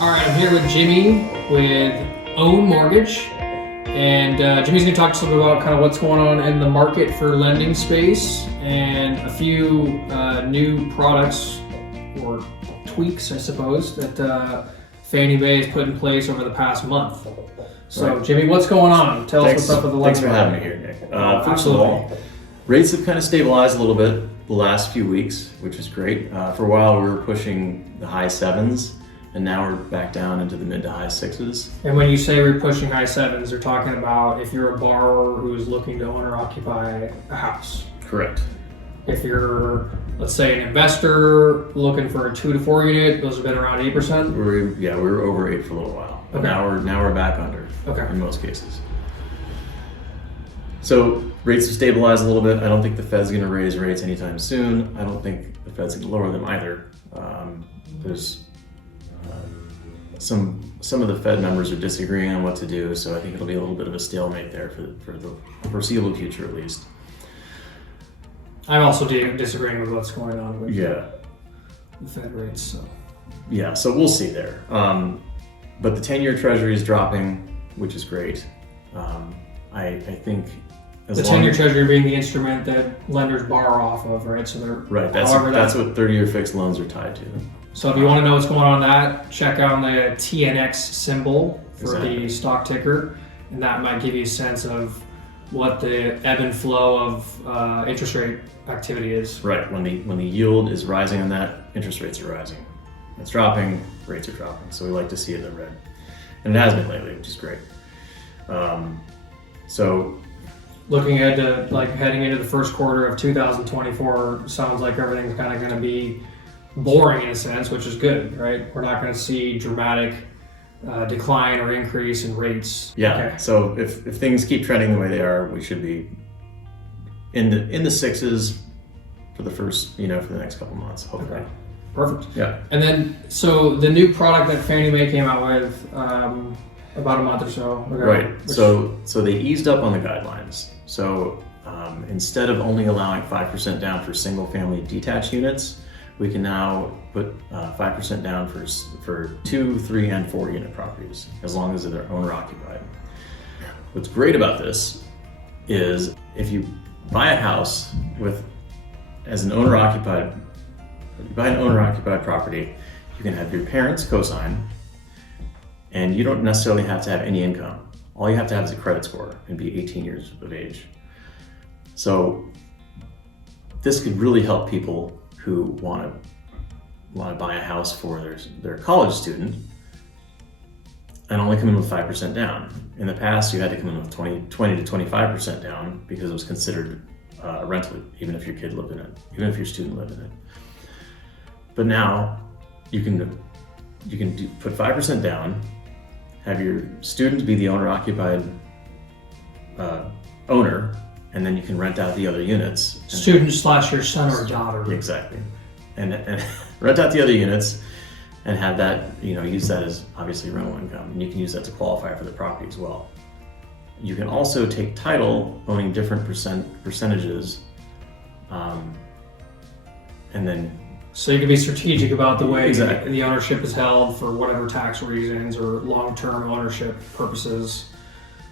All right, I'm here with Jimmy with Own Mortgage, and Jimmy's going to talk to us a little bit about kind of what's going on in the market for lending space and a few new products or tweaks, I suppose, that Fannie Mae has put in place over the past month. So, right. Jimmy, what's going on? Tell us what's up with the lending. Thanks for having me here, Nick. First of all, rates have kind of stabilized a little bit the last few weeks, which is great. For a while, we were pushing the high sevens, and now we're back down into the mid to high sixes. And when you say we're pushing high sevens, they're talking about if you're a borrower who is looking to own or occupy a house. Correct. If you're, let's say, an investor looking for a 2 to 4 unit, those have been around 8%? We were over 8 for a little while. But okay. now we're back under, okay, in most cases. So rates have stabilized a little bit. I don't think the Fed's going to raise rates anytime soon. I don't think the Fed's going to lower them either. There's some of the Fed members are disagreeing on what to do, so I think it'll be a little bit of a stalemate there for the foreseeable future, at least. I'm also disagreeing with what's going on with the Fed rates. So we'll see there. But the 10-year Treasury is dropping, which is great. I think the 10-year Treasury being the instrument that lenders borrow off of, right? So they're right. That's what 30-year fixed loans are tied to. So if you want to know what's going on in that, check out the TNX symbol for exactly. the stock ticker, and that might give you a sense of what the ebb and flow of interest rate activity is. Right. When the yield is rising on that, interest rates are rising. When it's dropping, rates are dropping. So we like to see it in red, and it has been lately, which is great. So looking ahead to heading into the first quarter of 2024, sounds like everything's kind of going to be boring in a sense, which is good, right? We're not going to see dramatic decline or increase in rates. Yeah. Okay. So if things keep trending the way they are, we should be in the sixes for the first, for the next couple months, hopefully. Okay. Perfect. Yeah. And then, so the new product that Fannie Mae came out with about a month or so ago. Right. So they eased up on the guidelines. So instead of only allowing 5% down for single-family detached units, we can now put 5% down for 2, 3, and 4 unit properties, as long as they're owner occupied. What's great about this is if you buy a house as an owner occupied, you buy an owner occupied property, you can have your parents co-sign, and you don't necessarily have to have any income. All you have to have is a credit score and be 18 years of age. So this could really help people who want to buy a house for their college student and only come in with 5% down. In the past, you had to come in with 20 to 25% down because it was considered a rental, even if your kid lived in it, even if your student lived in it. But now you can put 5% down, have your student be the owner-occupied owner, and then you can rent out the other units. Student / your son or daughter. Exactly. And rent out the other units and have that, use that as obviously rental income. And you can use that to qualify for the property as well. You can also take title owning different percentages, and then so you can be strategic about the way exactly. the ownership is held for whatever tax reasons or long-term ownership purposes.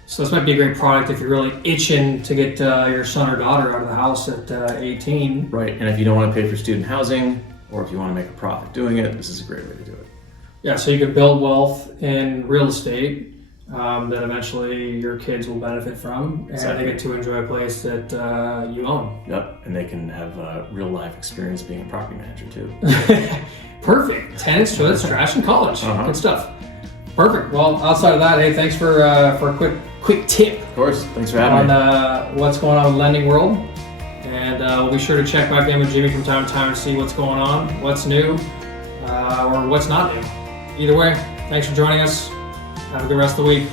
So this might be a great product if you're really itching to get your son or daughter out of the house at 18. Right, and if you don't want to pay for student housing, or if you want to make a profit doing it, this is a great way to do it. Yeah, so you can build wealth in real estate that eventually your kids will benefit from, and exactly. they get to enjoy a place that you own. Yep, and they can have a real life experience being a property manager too. Perfect. Tenants, toilets, trash, and college. Good stuff. Perfect. Well, outside of that, hey, thanks for a quick tip. Of course. Thanks for having me. On what's going on with the lending world. And we'll be sure to check back in with Jimmy from time to time to see what's going on, what's new, or what's not new. Either way, thanks for joining us. Have a good rest of the week.